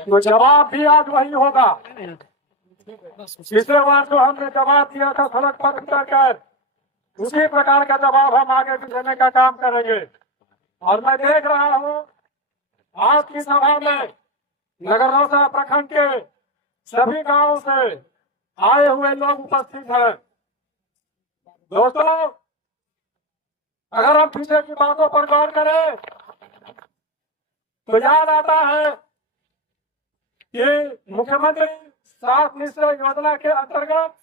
तो जवाब भी आज वही होगा। पिछले बार जो हमने जवाब दिया था सड़क पर उतर कर, उसी प्रकार का जवाब हम आगे भी देने का काम करेंगे। और मैं देख रहा हूँ आज की सभा में नगरनौसा प्रखंड के सभी गांवों से आए हुए लोग उपस्थित हैं। दोस्तों, अगर हम पीछे की बातों पर गौर करें तो याद आता है कि मुख्यमंत्री 7 निश्चय योजना के अंतर्गत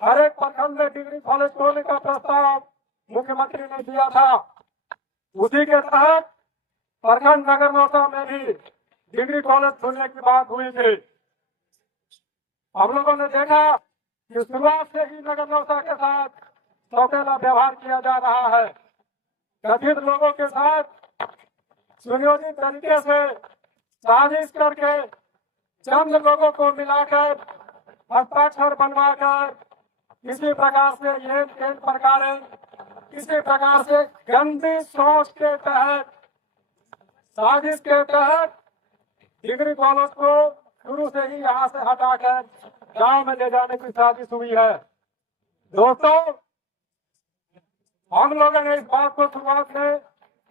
हर एक प्रखंड में डिग्री कॉलेज खोलने का प्रस्ताव मुख्यमंत्री ने दिया था। उसी के तहत प्रखंड नगरनौसा में भी डिग्री कॉलेज खोलने की बात हुई थी। हम लोगों ने देखा कि शुरुआत से ही नगरनौसा के साथ सौतेला व्यवहार किया जा रहा है। कथित लोगों के साथ सुनियोजित तरीके से साजिश करके चंद लोगों को मिलाकर हस्ताक्षर बनवाकर किसी प्रकार से ये किसी प्रकार से गंदी सोच के तहत साजिश के तहत डिग्री कॉलेज को शुरू से ही यहाँ से हटाकर गांव में ले जाने की साजिश हुई है। दोस्तों, हम लोगों ने इस बात को शुरुआत में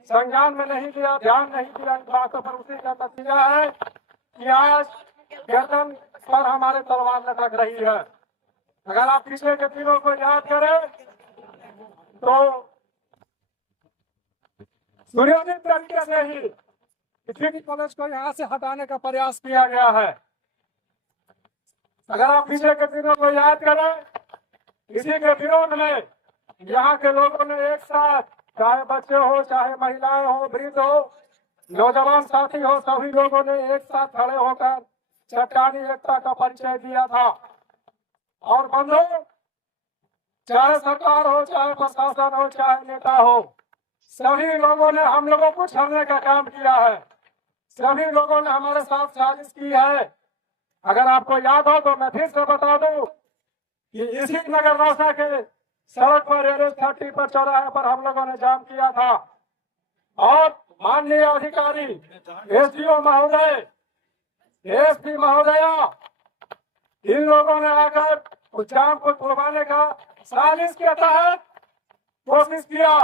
संज्ञान में नहीं लिया, ध्यान नहीं दिया इस बातों पर। उसी का नतीजा है कि आज गर्दन पर हमारे तलवार लटक रही है। अगर आप पिछले के दिनों को याद करें तो सुनियोजित तरीके से ही डिग्री कॉलेज को यहाँ से हटाने का प्रयास किया गया है। अगर आप पिछले के दिनों को याद करें, इसी के विरोध में यहाँ के लोगों ने एक साथ, चाहे बच्चे हो, चाहे महिलाएं हो, वृद्ध हो, नौजवान साथी हो, सभी लोगों ने एक साथ खड़े होकर चट्टानी एकता का परिचय दिया था। और बंधु, चाहे सरकार हो, चाहे प्रशासन हो, चाहे नेता हो, सभी लोगों ने हम लोगों को छलने का काम किया है। सभी लोगों ने हमारे साथ साजिश की है। अगर आपको याद हो तो मैं फिर से बता दूं कि इसी नगरनौसा के सड़क पर एनएच 30 पर चौराहे पर हम लोगों ने जाम किया था और माननीय अधिकारी एसडीओ महोदय, एसपी महोदया, इन लोगों ने आकर उस जाम को तोड़वाने का साजिश के तहत कोशिश किया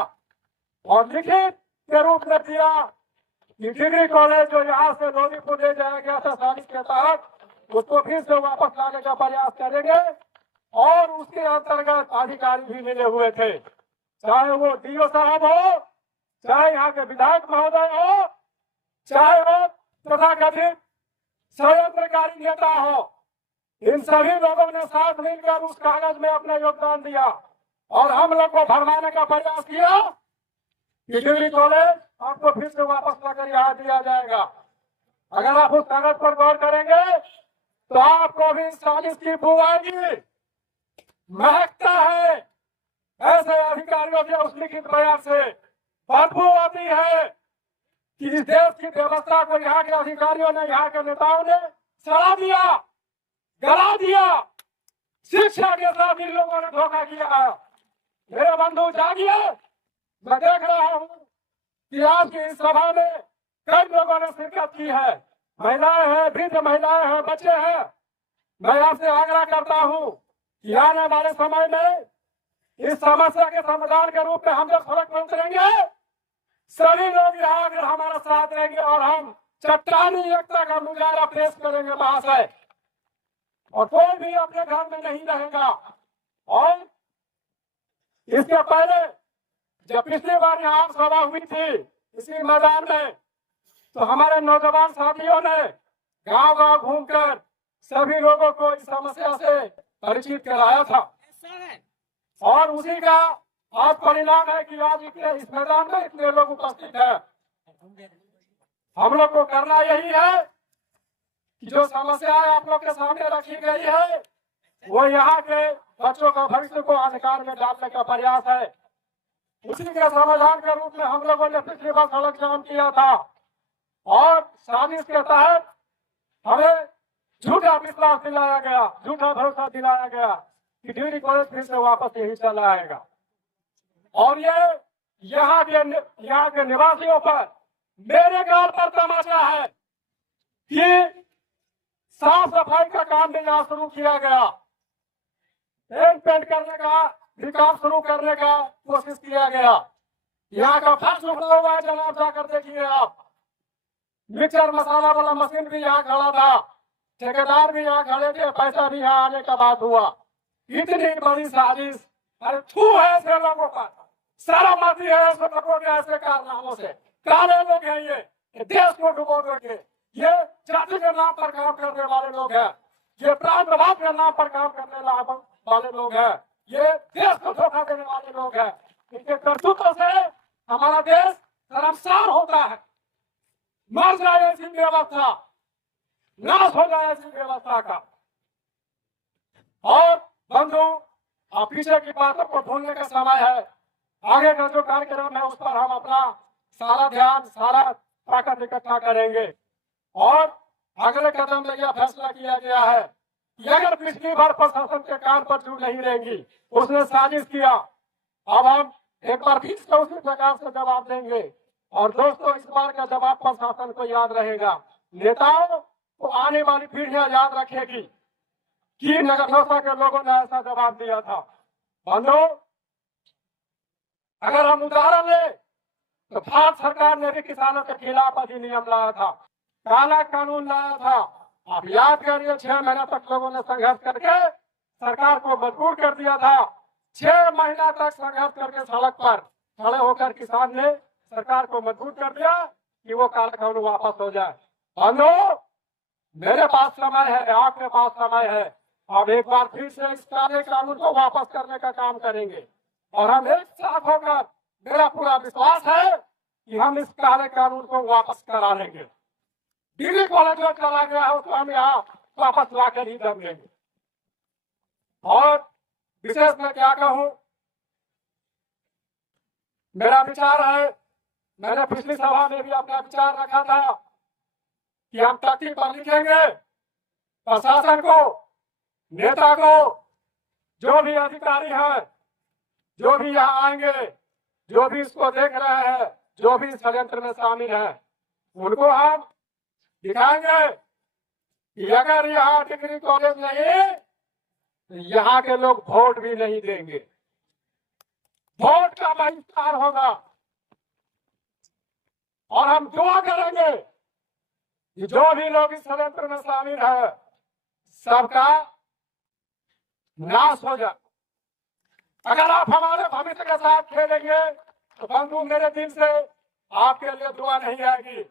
और लिखित के रूप में दिया कि डिग्री कॉलेज जो यहाँ से लोधीपुर ले जाया गया था साजिश के तहत, उसको फिर से वापस लाने का प्रयास करेंगे। और उसके अंतर्गत अधिकारी भी मिले हुए थे, चाहे वो डीओ साहब हो, चाहे यहाँ के विधायक महोदय हो, चाहे वो तथाकथित षड्यंत्रकारी नेता हो। इन सभी लोगों ने साथ मिलकर उस कागज में अपना योगदान दिया और हम लोग को भरमाने का प्रयास किया कि डिग्री कॉलेज आपको फिर से वापस लाकर यहाँ दिया जाएगा। अगर आप उस कागज पर गौर करेंगे तो आपको भी साजिश की बू आएगी। महकता है ऐसे अधिकारियों के उस लिखित बयान से, बदबू आती है कि इस देश की व्यवस्था को यहाँ के अधिकारियों ने, यहाँ के नेताओं ने सड़ा दिया, गला दिया। शिक्षा के साथ इन लोगों ने धोखा किया। मेरे बंधु जागिए। मैं देख रहा हूँ कि आज की इस सभा में कई लोगों ने शिरकत की है। महिलाएं हैं, वृद्ध महिलाएं हैं, बच्चे हैं। मैं आपसे आग्रह करता हूँ कि आने वाले समय में इस समस्या के समाधान के रूप में हम जब सड़क पर उतरेंगे, सभी लोग यहाँ आकर हमारा साथ देंगे और हम चट्टानी एकता का मुजाहरा पेश करेंगे महाशय। और कोई भी अपने घर में नहीं रहेगा। और इसके पहले जब पिछली बार यहाँ सभा हुई थी इसी मैदान में, तो हमारे नौजवान साथियों ने गांव गांव घूमकर सभी लोगों को इस समस्या से परिचित कराया था। और उसी का आज परिणाम है कि आज इस मैदान में इतने लोग उपस्थित हैं। हम लोग को करना यही है कि जो समस्याएं आप लोग के सामने रखी गई है वो यहाँ के बच्चों का भविष्य को अंधकार में डालने का प्रयास है। उसी के समाधान के रूप में हम लोगों ने पिछली बार सड़क जाम किया था और साजिश के तहत हमें झूठा विश्वास दिलाया गया, झूठा भरोसा दिलाया गया कि डिग्री कॉलेज फिर से वापस यही चला आएगा। और ये यहाँ के निवासियों पर, मेरे गांव पर तमाशा है कि साफ सफाई का काम भी यहाँ शुरू किया गया, पेंट करने का भी काम शुरू करने का कोशिश किया गया। यहाँ का फर्श उखड़ा हुआ है जनाब, जाकर देखिए आप। मिक्सर मसाला वाला मशीन भी यहाँ खड़ा था, ठेकेदार भी यहाँ खड़े थे, पैसा भी यहाँ आने का बात हुआ। इतनी बड़ी साजिश, अरे थू है ऐसे लोगों का, शर्म आती है ऐसे लोगों के ऐसे कारनामों से। काले लोग हैं ये देश को डुबो करके, ये जाति के नाम पर काम करने वाले लोग हैं, ये प्रांतवाद के नाम पर काम करने वाले लोग हैं, ये देश को धोखा देने वाले लोग हैं। इनके करतूतों से हमारा देश शर्मसार होता है। मर जाए ऐसी व्यवस्था, नाश हो जाए ऐसी व्यवस्था का। और बंधु, अब पीछे की बातों को भूलने का समय है। आगे का जो कार्यक्रम है उस पर हम अपना सारा ध्यान, सारा ताकत इकट्ठा करेंगे। और अगले कदम में यह फैसला किया गया है कि अगर पिछली बार प्रशासन के कान पर जू नहीं रहेंगी, उसने साजिश किया, अब हम एक बार फिर से उसी प्रकार से जवाब देंगे। और दोस्तों, इस बार का जवाब प्रशासन को याद रहेगा, नेताओं को आने वाली पीढ़ियां याद रखेगी कि नगरनौसा के लोगों ने ऐसा जवाब दिया था। बंधु, अगर हम उदाहरण लें तो भारत सरकार ने भी किसानों के खिलाफ अधिनियम लाया था, काला कानून लाया था। आप याद करिए, 6 महीना तक लोगों ने संघर्ष करके सरकार को मजबूर कर दिया था। 6 महीना तक संघर्ष करके सड़क पर खड़े होकर किसान ने सरकार को मजबूर कर दिया कि वो काला कानून वापस हो जाए। बंधु, मेरे पास समय है, आपके पास समय है। अब एक बार फिर से इस काले कानून को वापस करने का काम करेंगे और हम एक साथ होकर, मेरा पूरा विश्वास है कि हम इस काले कानून को वापस करा लेंगे। डिग्री कॉलेज में चला गया है उसको हम यहाँ वापस लाकर ही दम लेंगे। और विशेष में क्या कहूँ, मेरा विचार है, मैंने पिछली सभा में भी अपना विचार रखा था कि हम तख्ती पर लिखेंगे प्रशासन को, नेता को, जो भी अधिकारी हैं, जो भी यहाँ आएंगे, जो भी इसको देख रहे हैं, जो भी इस षड्यंत्र में शामिल है, उनको हम दिखाएंगे कि अगर यहाँ डिग्री कॉलेज नहीं, तो यहाँ के लोग वोट भी नहीं देंगे, वोट का बहिष्कार होगा। और हम दुआ करेंगे कि जो भी लोग इस षड्यंत्र में शामिल है, सबका नाश हो जाए। अगर आप हमारे भविष्य के साथ खेलेंगे तो बंधु, मेरे दिल से आपके लिए दुआ नहीं आएगी,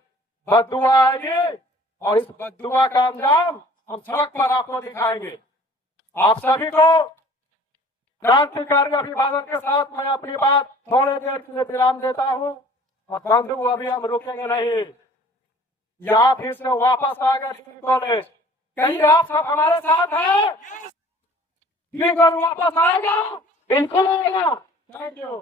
बद्दुआ आएगी। और इस बद्दुआ का अंजाम हम सड़क पर आपको दिखाएंगे। आप सभी को क्रांतिकारी अभिवादन के साथ मैं अपनी बात थोड़ी देर के लिए विराम देता हूँ। और बंधु, अभी हम रुकेंगे नहीं, यहाँ फिर से वापस आएगा डिग्री कॉलेज। कहीं आप सब हमारे साथ हैं? डिग्री कॉलेज वापस आएगा, बिल्कुल आएगा। Thank you.